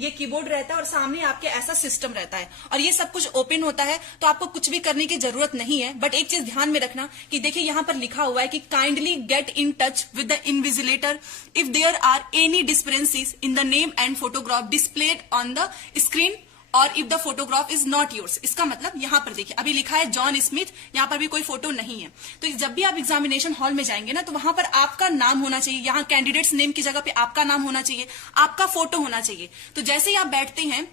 ये कीबोर्ड रहता है और सामने आपके ऐसा सिस्टम रहता है और ये सब कुछ ओपन होता है, तो आपको कुछ भी करने की जरूरत नहीं है। बट एक चीज ध्यान में रखना कि देखिए यहाँ पर लिखा हुआ है कि kindly get in touch with the invigilator if there are any discrepancies in the name and photograph displayed on the screen और if the photograph is not yours. इसका मतलब यहाँ पर देखिए अभी लिखा है जॉन स्मिथ, यहाँ पर भी कोई फोटो नहीं है। तो जब भी आप एग्जामिनेशन हॉल में जाएंगे ना, तो वहां पर आपका नाम होना चाहिए, यहाँ कैंडिडेट्स नेम की जगह पे आपका नाम होना चाहिए, आपका फोटो होना चाहिए। तो जैसे ही आप बैठते हैं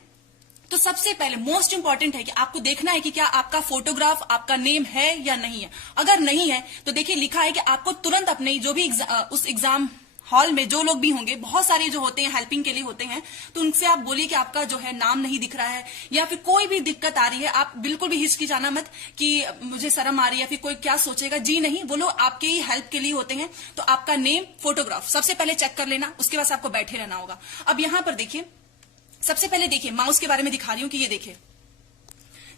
तो सबसे पहले मोस्ट इंपॉर्टेंट है कि आपको देखना है कि क्या आपका फोटोग्राफ आपका नेम है या नहीं है। अगर नहीं है तो देखिए लिखा है कि आपको तुरंत अपने जो भी उस एग्जाम हॉल में जो लोग भी होंगे, बहुत सारे जो होते हैं हेल्पिंग के लिए होते हैं, तो उनसे आप बोलिए कि आपका जो है नाम नहीं दिख रहा है या फिर कोई भी दिक्कत आ रही है। आप बिल्कुल भी हिचकिचाना मत कि मुझे शर्म आ रही है या फिर कोई क्या सोचेगा, जी नहीं, वो लोग आपके ही हेल्प के लिए होते हैं। तो आपका नेम, फोटोग्राफ सबसे पहले चेक कर लेना, उसके बाद आपको बैठे रहना होगा। अब यहां पर देखिए, सबसे पहले देखिए माउस के बारे में दिखा रही हूं कि ये देखिए,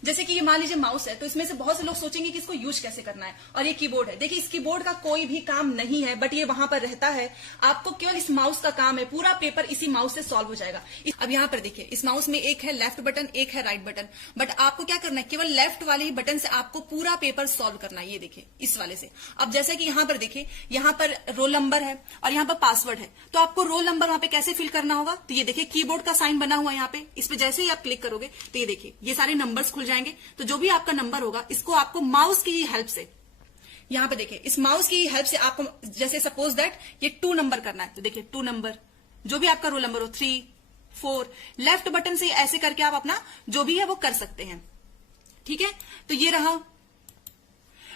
जैसे कि ये मान लीजिए माउस है, तो इसमें से बहुत से लोग सोचेंगे कि इसको यूज कैसे करना है। और ये कीबोर्ड है, देखिए इस कीबोर्ड का कोई भी काम नहीं है, बट ये वहां पर रहता है। आपको केवल इस माउस का काम है, पूरा पेपर इसी माउस से सॉल्व हो जाएगा। अब यहाँ पर देखिए इस माउस में एक है लेफ्ट बटन, एक है राइट बटन, बट आपको क्या करना है, केवल लेफ्ट वाले ही बटन से आपको पूरा पेपर सॉल्व करना है। ये देखिए इस वाले से। अब जैसे कि यहाँ पर देखिए, यहाँ पर रोल नंबर है और यहाँ पर पासवर्ड है, तो आपको रोल नंबर वहां पे कैसे फिल करना होगा, तो ये देखिए कीबोर्ड का साइन बना हुआ है यहाँ पे, इस पे जैसे ही आप क्लिक करोगे तो ये देखिए ये सारे नंबर्स खुल जाएंगे। तो जो भी आपका नंबर होगा, इसको आपको माउस की ही हेल्प से, यहां पे देखिए इस माउस की ही हेल्प से आपको, जैसे सपोज दैट ये 2 नंबर करना है, तो देखिए 2 नंबर, जो भी आपका रोल नंबर हो, 3, 4, लेफ्ट बटन से ऐसे करके आप अपना जो भी है वो कर सकते हैं। ठीक है, तो ये रहा।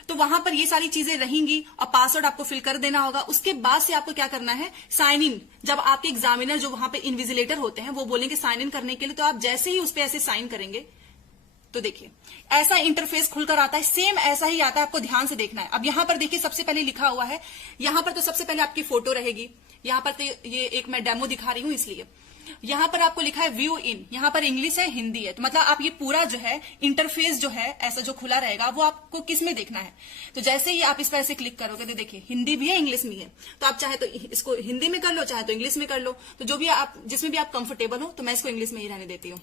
तो वहां पर ये सारी चीजें रहेंगी और पासवर्ड आपको फिल कर देना होगा। उसके बाद से आपको क्या करना है, साइन इन। जब आपके एग्जामिनर जो वहां पे इन्विजिलेटर होते हैं वो बोलेंगे साइन इन करने के लिए, तो आप जैसे ही उस पर ऐसे साइन करेंगे तो देखिए ऐसा इंटरफेस खुलकर आता है, सेम ऐसा ही आता है, आपको ध्यान से देखना है। अब यहां पर देखिए सबसे पहले लिखा हुआ है, यहां पर तो सबसे पहले आपकी फोटो रहेगी। यहां पर तो ये एक मैं डेमो दिखा रही हूं इसलिए। यहां पर आपको लिखा है व्यू इन, यहां पर इंग्लिश है, हिंदी है, तो मतलब आप ये पूरा जो है इंटरफेस जो है ऐसा जो खुला रहेगा वो आपको किस में देखना है। तो जैसे ही आप इस पर ऐसे क्लिक करोगे तो देखिए हिंदी भी है, इंग्लिश भी है। तो आप चाहे तो इसको हिंदी में कर लो, चाहे तो इंग्लिश में कर लो, तो जो भी आप जिसमें भी आप कंफर्टेबल हो। तो मैं इसको इंग्लिश में ही रहने देती हूँ।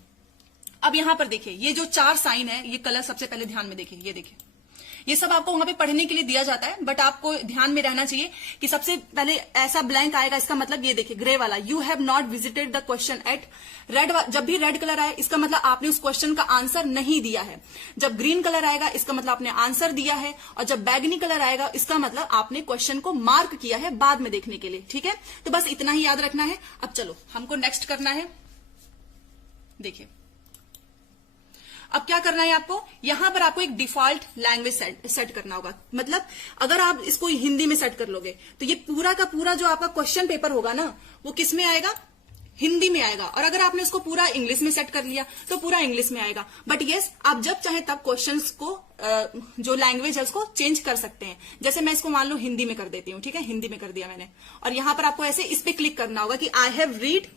अब यहां पर देखिए ये जो 4 साइन है, ये कलर सबसे पहले ध्यान में देखिए, ये देखिए ये सब आपको वहां पे पढ़ने के लिए दिया जाता है, बट आपको ध्यान में रहना चाहिए कि सबसे पहले ऐसा ब्लैंक आएगा, इसका मतलब ये देखिए ग्रे वाला, you have not visited the question at red. जब भी रेड कलर आए इसका मतलब आपने उस क्वेश्चन का आंसर नहीं दिया है। जब ग्रीन कलर आएगा इसका मतलब आपने आंसर दिया है, और जब बैगनी कलर आएगा इसका मतलब आपने क्वेश्चन को मार्क किया है बाद में देखने के लिए। ठीक है, तो बस इतना ही याद रखना है। अब चलो हमको नेक्स्ट करना है, देखिए अब क्या करना है आपको, यहां पर आपको एक डिफॉल्ट लैंग्वेज सेट करना होगा। मतलब अगर आप इसको हिंदी में सेट कर लोगे तो ये पूरा का पूरा जो आपका क्वेश्चन पेपर होगा ना वो किस में आएगा, हिंदी में आएगा। और अगर आपने उसको पूरा इंग्लिश में सेट कर लिया तो पूरा इंग्लिश में आएगा। बट यस, आप जब चाहे तब क्वेश्चंस को जो लैंग्वेज है उसको चेंज कर सकते हैं। जैसे मैं इसको मान लो हिंदी में कर देती हूँ, ठीक है, हिंदी में कर दिया मैंने, और यहां पर आपको ऐसे इस पे क्लिक करना होगा कि I have read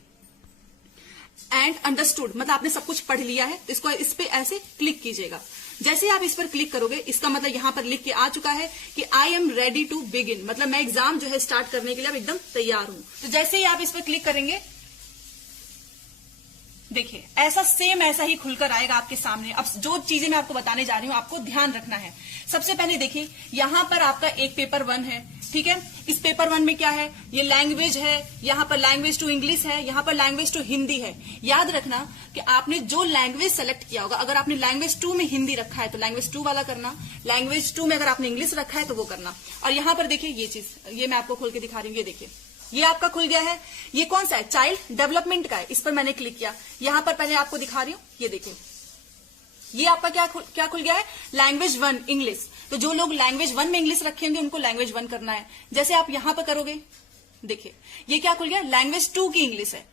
and understood, मतलब आपने सब कुछ पढ़ लिया है, तो इसको इस पे ऐसे क्लिक कीजिएगा। जैसे आप इस पर क्लिक करोगे इसका मतलब यहां पर लिख के आ चुका है कि I am ready to begin, मतलब मैं एग्जाम जो है स्टार्ट करने के लिए अब एकदम तैयार हूं। तो जैसे ही आप इस पर क्लिक करेंगे देखिए ऐसा सेम ऐसा ही खुलकर आएगा आपके सामने। अब जो चीजें मैं आपको बताने जा रही हूं आपको ध्यान रखना है। सबसे पहले देखिए यहां पर आपका एक पेपर 1 है, ठीक है। इस पेपर 1 में क्या है, ये लैंग्वेज है, यहाँ पर लैंग्वेज टू इंग्लिश है, यहाँ पर लैंग्वेज टू हिंदी है। याद रखना कि आपने जो लैंग्वेज सेलेक्ट किया होगा, अगर आपने लैंग्वेज 2 में हिंदी रखा है तो लैंग्वेज 2 वाला करना, लैंग्वेज 2 में अगर आपने इंग्लिश रखा है तो वो करना। और यहाँ पर देखिए ये चीज, ये मैं आपको खोल के दिखा रही हूँ, ये देखिए ये आपका खुल गया है। ये कौन सा है, चाइल्ड डेवलपमेंट का है, इस पर मैंने क्लिक किया। यहां पर पहले आपको दिखा रही हूं, ये देखिए ये आपका क्या खुल गया है, लैंग्वेज 1 इंग्लिश। तो जो लोग लैंग्वेज 1 में इंग्लिश रखेंगे उनको लैंग्वेज 1 करना है। जैसे आप यहां पर करोगे देखिए ये क्या खुल गया, लैंग्वेज 2 की इंग्लिश है।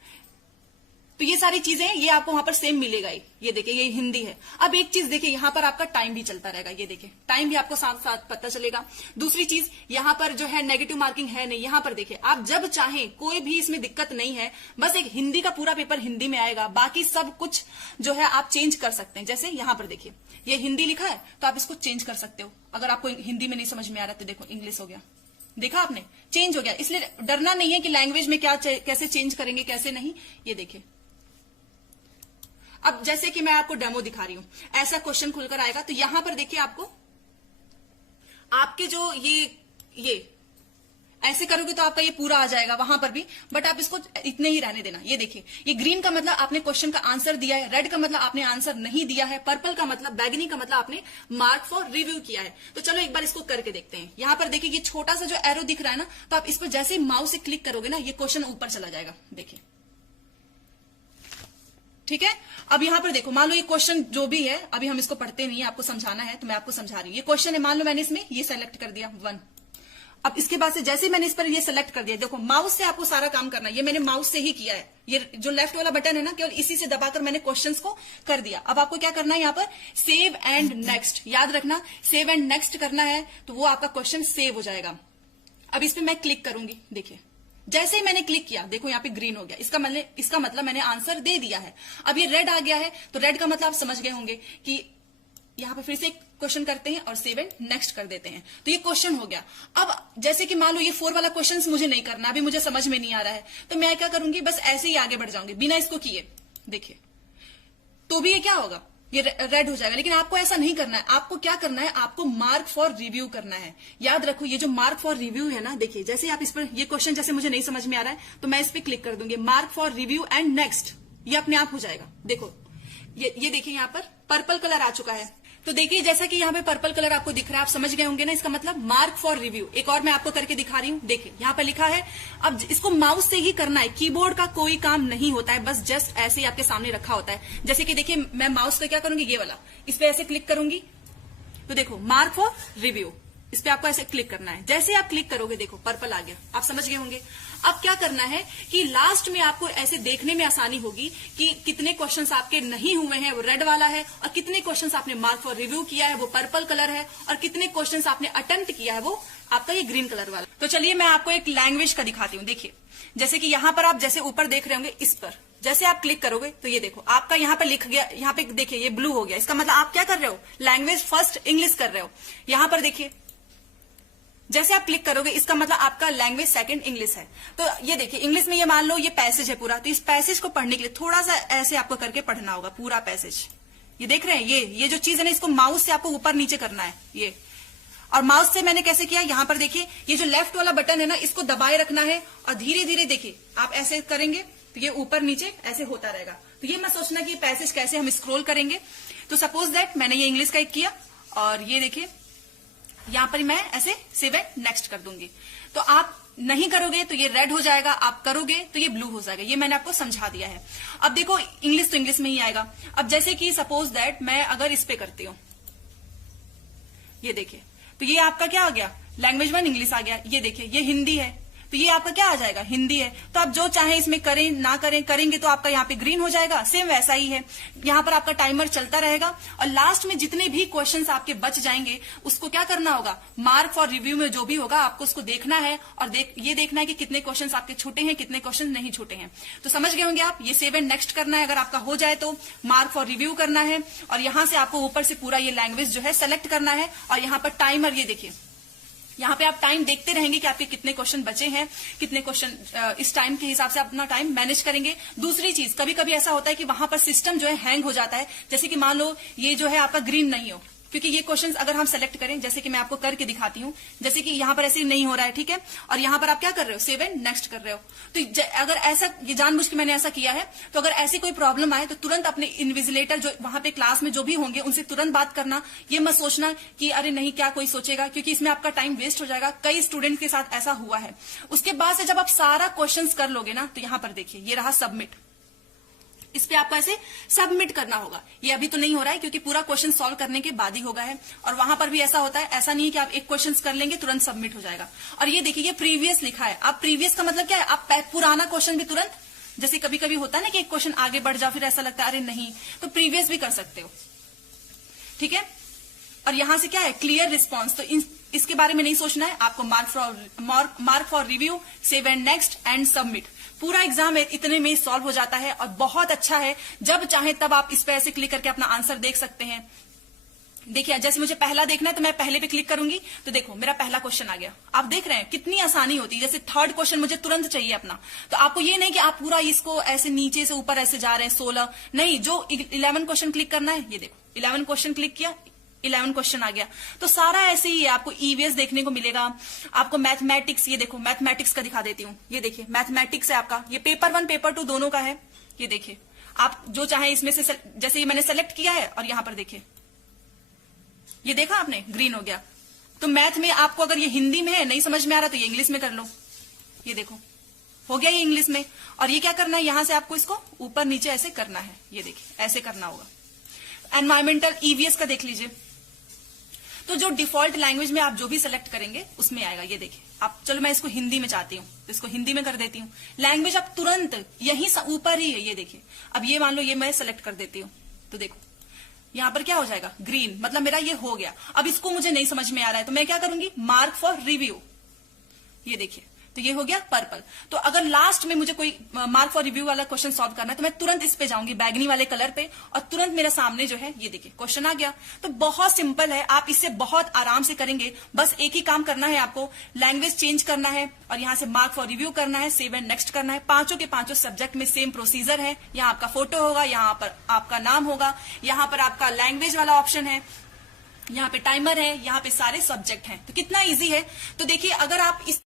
तो ये सारी चीजें ये आपको वहां पर सेम मिलेगा ही। ये देखिए ये हिंदी है। अब एक चीज देखिए यहाँ पर आपका टाइम भी चलता रहेगा, ये देखिए टाइम भी आपको साथ साथ पता चलेगा। दूसरी चीज यहाँ पर जो है नेगेटिव मार्किंग है नहीं, यहाँ पर देखिए आप जब चाहें कोई भी इसमें दिक्कत नहीं है, बस एक हिंदी का पूरा पेपर हिंदी में आएगा, बाकी सब कुछ जो है आप चेंज कर सकते हैं। जैसे यहाँ पर देखिए ये हिंदी लिखा है तो आप इसको चेंज कर सकते हो। अगर आपको हिंदी में नहीं समझ में आ रहा तो देखो इंग्लिश हो गया, देखा आपने चेंज हो गया। इसलिए डरना नहीं है कि लैंग्वेज में क्या कैसे चेंज करेंगे कैसे नहीं। ये देखिए अब जैसे कि मैं आपको डेमो दिखा रही हूं, ऐसा क्वेश्चन खुलकर आएगा, तो यहां पर देखिए आपको आपके जो ये ऐसे करोगे तो आपका ये पूरा आ जाएगा वहां पर भी, बट आप इसको इतने ही रहने देना। ये देखिए, ये ग्रीन का मतलब आपने क्वेश्चन का आंसर दिया है, रेड का मतलब आपने आंसर नहीं दिया है, पर्पल का मतलब, बैगनी का मतलब आपने मार्क फॉर रिव्यू किया है। तो चलो एक बार इसको करके देखते हैं। यहां पर देखिए, ये छोटा सा जो एरो दिख रहा है ना, तो आप इस पर जैसे ही माउस से क्लिक करोगे ना, ये क्वेश्चन ऊपर चला जाएगा। देखिए, ठीक है। अब यहां पर देखो, मान लो ये क्वेश्चन जो भी है, अभी हम इसको पढ़ते नहीं है, आपको समझाना है तो मैं आपको समझा रही हूं। ये क्वेश्चन है, मान लो मैंने इसमें ये सेलेक्ट कर दिया 1। अब इसके बाद से जैसे मैंने इस पर ये सेलेक्ट कर दिया, देखो माउस से आपको सारा काम करना है। ये मैंने माउस से ही किया है, ये जो लेफ्ट वाला बटन है ना, केवल इसी से दबाकर मैंने क्वेश्चंस को कर दिया। अब आपको क्या करना है, यहाँ पर सेव एंड नेक्स्ट, याद रखना सेव एंड नेक्स्ट करना है, तो वो आपका क्वेश्चन सेव हो जाएगा। अब इस पर मैं क्लिक करूंगी, देखिए जैसे ही मैंने क्लिक किया, देखो यहाँ पे ग्रीन हो गया, इसका मतलब मैंने आंसर दे दिया है। अब ये रेड आ गया है, तो रेड का मतलब आप समझ गए होंगे कि यहाँ पे फिर से क्वेश्चन करते हैं और सेव एंड नेक्स्ट कर देते हैं, तो ये क्वेश्चन हो गया। अब जैसे कि मान लो ये 4 वाला क्वेश्चन मुझे नहीं करना, अभी मुझे समझ में नहीं आ रहा है, तो मैं क्या करूंगी, बस ऐसे ही आगे बढ़ जाऊंगी बिना इसको किए। देखिए, तो भी ये क्या होगा, ये रेड हो जाएगा। लेकिन आपको ऐसा नहीं करना है, आपको क्या करना है, आपको मार्क फॉर रिव्यू करना है। याद रखो, ये जो मार्क फॉर रिव्यू है ना, देखिए जैसे आप इस पर, ये क्वेश्चन जैसे मुझे नहीं समझ में आ रहा है, तो मैं इस पर क्लिक कर दूंगी, mark for review and next, ये अपने आप हो जाएगा। देखो ये देखिए, यहाँ पर पर्पल कलर आ चुका है। तो देखिए, जैसा कि यहाँ पे पर्पल कलर आपको दिख रहा है, आप समझ गए होंगे ना, इसका मतलब मार्क फॉर रिव्यू। एक और मैं आपको करके दिखा रही हूँ, देखिए यहाँ पर लिखा है। अब इसको माउस से ही करना है, कीबोर्ड का कोई काम नहीं होता है, बस जस्ट ऐसे ही आपके सामने रखा होता है। जैसे कि देखिए, मैं माउस का क्या करूंगी, ये वाला, इस पे ऐसे क्लिक करूंगी, तो देखो मार्क फॉर रिव्यू, इस पे आपको ऐसे क्लिक करना है। जैसे आप क्लिक करोगे, देखो पर्पल आ गया, आप समझ गए होंगे। अब क्या करना है कि लास्ट में आपको ऐसे देखने में आसानी होगी कि कितने क्वेश्चंस आपके नहीं हुए हैं, वो रेड वाला है, और कितने क्वेश्चंस आपने मार्क फॉर रिव्यू किया है, वो पर्पल कलर है, और कितने क्वेश्चंस आपने अटेम्प्ट किया है, वो आपका ये ग्रीन कलर वाला। तो चलिए मैं आपको एक लैंग्वेज का दिखाती हूँ। देखिए, जैसे कि यहाँ पर आप जैसे ऊपर देख रहे होंगे, इस पर जैसे आप क्लिक करोगे, तो ये देखो आपका यहाँ पर लिख गया, यहाँ पे देखिए ये ब्लू हो गया, इसका मतलब आप क्या कर रहे हो, लैंग्वेज फर्स्ट इंग्लिश कर रहे हो। यहाँ पर देखिए, जैसे आप क्लिक करोगे, इसका मतलब आपका लैंग्वेज सेकंड इंग्लिश है। तो ये देखिए, इंग्लिश में ये मान लो ये पैसेज है पूरा, तो इस पैसेज को पढ़ने के लिए थोड़ा सा ऐसे आपको करके पढ़ना होगा, पूरा पैसेज। ये देख रहे हैं, ये जो चीज है ना, इसको माउस से आपको ऊपर नीचे करना है, ये। और माउस से मैंने कैसे किया, यहाँ पर देखिए, ये जो लेफ्ट वाला बटन है ना, इसको दबाए रखना है, और धीरे धीरे देखिए आप ऐसे करेंगे तो ये ऊपर नीचे ऐसे होता रहेगा। तो ये मत सोचना कि ये पैसेज कैसे हम स्क्रॉल करेंगे। तो सपोज दैट मैंने ये इंग्लिश का एक किया, और ये देखिए यहां पर मैं ऐसे सेव एंड नेक्स्ट कर दूंगी। तो आप नहीं करोगे तो ये रेड हो जाएगा, आप करोगे तो ये ब्लू हो जाएगा। ये मैंने आपको समझा दिया है। अब देखो, इंग्लिश तो इंग्लिश में ही आएगा। अब जैसे कि सपोज दैट मैं अगर इस पे करती हूं, ये देखिए, तो ये आपका क्या आ गया, लैंग्वेज 1 इंग्लिश आ गया। ये देखिए, ये हिंदी है, तो ये आपका क्या आ जाएगा, हिंदी है। तो आप जो चाहे इसमें करें ना करें, करेंगे तो आपका यहाँ पे ग्रीन हो जाएगा। सेम वैसा ही है, यहाँ पर आपका टाइमर चलता रहेगा, और लास्ट में जितने भी क्वेश्चंस आपके बच जाएंगे, उसको क्या करना होगा, मार्क फॉर रिव्यू में जो भी होगा आपको उसको देखना है, और ये देखना है कि कितने क्वेश्चंस आपके छूटे हैं, कितने क्वेश्चन नहीं छूटे हैं। तो समझ गए होंगे आप, ये सेव एंड नेक्स्ट करना है। अगर आपका हो जाए तो मार्क फॉर रिव्यू करना है, और यहां से आपको ऊपर से पूरा ये लैंग्वेज जो है सेलेक्ट करना है, और यहाँ पर टाइमर, ये देखिए यहाँ पे आप टाइम देखते रहेंगे कि आपके कितने क्वेश्चन बचे हैं, कितने क्वेश्चन, इस टाइम के हिसाब से अपना टाइम मैनेज करेंगे। दूसरी चीज, कभी कभी ऐसा होता है कि वहां पर सिस्टम जो है हैंग हो जाता है। जैसे कि मान लो ये जो है आपका ग्रीन नहीं हो, क्योंकि ये क्वेश्चंस अगर हम सेलेक्ट करें, जैसे कि मैं आपको करके दिखाती हूं, जैसे कि यहाँ पर ऐसे नहीं हो रहा है, ठीक है, और यहाँ पर आप क्या कर रहे हो, सेव एंड नेक्स्ट कर रहे हो। तो अगर ऐसा, ये जानबूझ के मैंने ऐसा किया है, तो अगर ऐसी कोई प्रॉब्लम आए तो तुरंत अपने इन्विजिलेटर जो वहां पे क्लास में जो भी होंगे उनसे तुरंत बात करना। ये मत सोचना कि अरे नहीं क्या कोई सोचेगा, क्योंकि इसमें आपका टाइम वेस्ट हो जाएगा। कई स्टूडेंट के साथ ऐसा हुआ है। उसके बाद से जब आप सारा क्वेश्चन कर लोगे ना, तो यहाँ पर देखिए ये रहा सबमिट, इस पे आपको ऐसे सबमिट करना होगा। ये अभी तो नहीं हो रहा है क्योंकि पूरा क्वेश्चन सॉल्व करने के बाद ही होगा है, और वहां पर भी ऐसा होता है, ऐसा नहीं है कि आप एक क्वेश्चन कर लेंगे तुरंत सबमिट हो जाएगा। और ये देखिए, ये प्रीवियस लिखा है। आप प्रीवियस का मतलब क्या है, आप पुराना क्वेश्चन भी तुरंत, जैसे कभी कभी होता है ना कि एक क्वेश्चन आगे बढ़ जाओ, फिर ऐसा लगता है अरे नहीं, तो प्रीवियस भी कर सकते हो, ठीक है। और यहां से क्या है, क्लियर रिस्पॉन्स, तो इसके बारे में नहीं सोचना है आपको। Mark for review, save and next and submit, पूरा एग्जाम इतने में सॉल्व हो जाता है, और बहुत अच्छा है। जब चाहे तब आप इस पे ऐसे क्लिक करके अपना आंसर देख सकते हैं। देखिए जैसे मुझे पहला देखना है तो मैं पहले पे क्लिक करूंगी, तो देखो मेरा पहला क्वेश्चन आ गया। आप देख रहे हैं कितनी आसानी होती है। जैसे थर्ड क्वेश्चन मुझे तुरंत चाहिए अपना, तो आपको ये नहीं कि आप पूरा इसको ऐसे नीचे से ऊपर ऐसे जा रहे हैं 16, नहीं, जो 11 क्वेश्चन क्लिक करना है, ये देखो 11 क्वेश्चन क्लिक किया, 11 क्वेश्चन आ गया। तो सारा ऐसे ही है, आपको ईवीएस देखने को मिलेगा, आपको मैथमेटिक्स, ये देखो मैथमेटिक्स का दिखा देती हूँ, ये देखिए मैथमेटिक्स है आपका, ये पेपर 1 पेपर 2 दोनों का है। ये देखिए आप जो चाहे इसमें से जैसे ये मैंने सेलेक्ट किया है, और यहां पर देखिए ये देखा आपने ग्रीन हो गया। तो मैथ में आपको अगर ये हिंदी में है, नहीं समझ में आ रहा तो ये इंग्लिश में कर लो, ये देखो हो गया ये इंग्लिश में। और ये क्या करना है, यहां से आपको इसको ऊपर नीचे ऐसे करना है, ये देखिए ऐसे करना होगा। एनवायरमेंटल ईवीएस का देख लीजिए, तो जो डिफॉल्ट लैंग्वेज में आप जो भी सेलेक्ट करेंगे उसमें आएगा। ये देखिए आप, चलो मैं इसको हिंदी में चाहती हूँ तो इसको हिंदी में कर देती हूँ। लैंग्वेज अब तुरंत यही ऊपर ही है, ये देखिए। अब ये मान लो ये मैं सेलेक्ट कर देती हूँ, तो देखो यहां पर क्या हो जाएगा, ग्रीन, मतलब मेरा ये हो गया। अब इसको मुझे नहीं समझ में आ रहा है तो मैं क्या करूंगी, मार्क फॉर रिव्यू, ये देखिए, तो ये हो गया पर्पल। तो अगर लास्ट में मुझे कोई मार्क फॉर रिव्यू वाला क्वेश्चन सॉल्व करना है तो मैं तुरंत इस पे जाऊंगी, बैगनी वाले कलर पे, और तुरंत मेरे सामने जो है ये देखिए क्वेश्चन आ गया। तो बहुत सिंपल है, आप इससे बहुत आराम से करेंगे। बस एक ही काम करना है आपको, लैंग्वेज चेंज करना है और यहां से मार्क फॉर रिव्यू करना है, सेव एंड नेक्स्ट करना है। पांचों के पांचों सब्जेक्ट में सेम प्रोसीजर है। यहाँ आपका फोटो होगा, यहाँ पर आपका नाम होगा, यहाँ पर आपका लैंग्वेज वाला ऑप्शन है, यहाँ पे टाइमर है, यहाँ पे सारे सब्जेक्ट हैं। तो कितना इजी है। तो देखिए अगर आप इस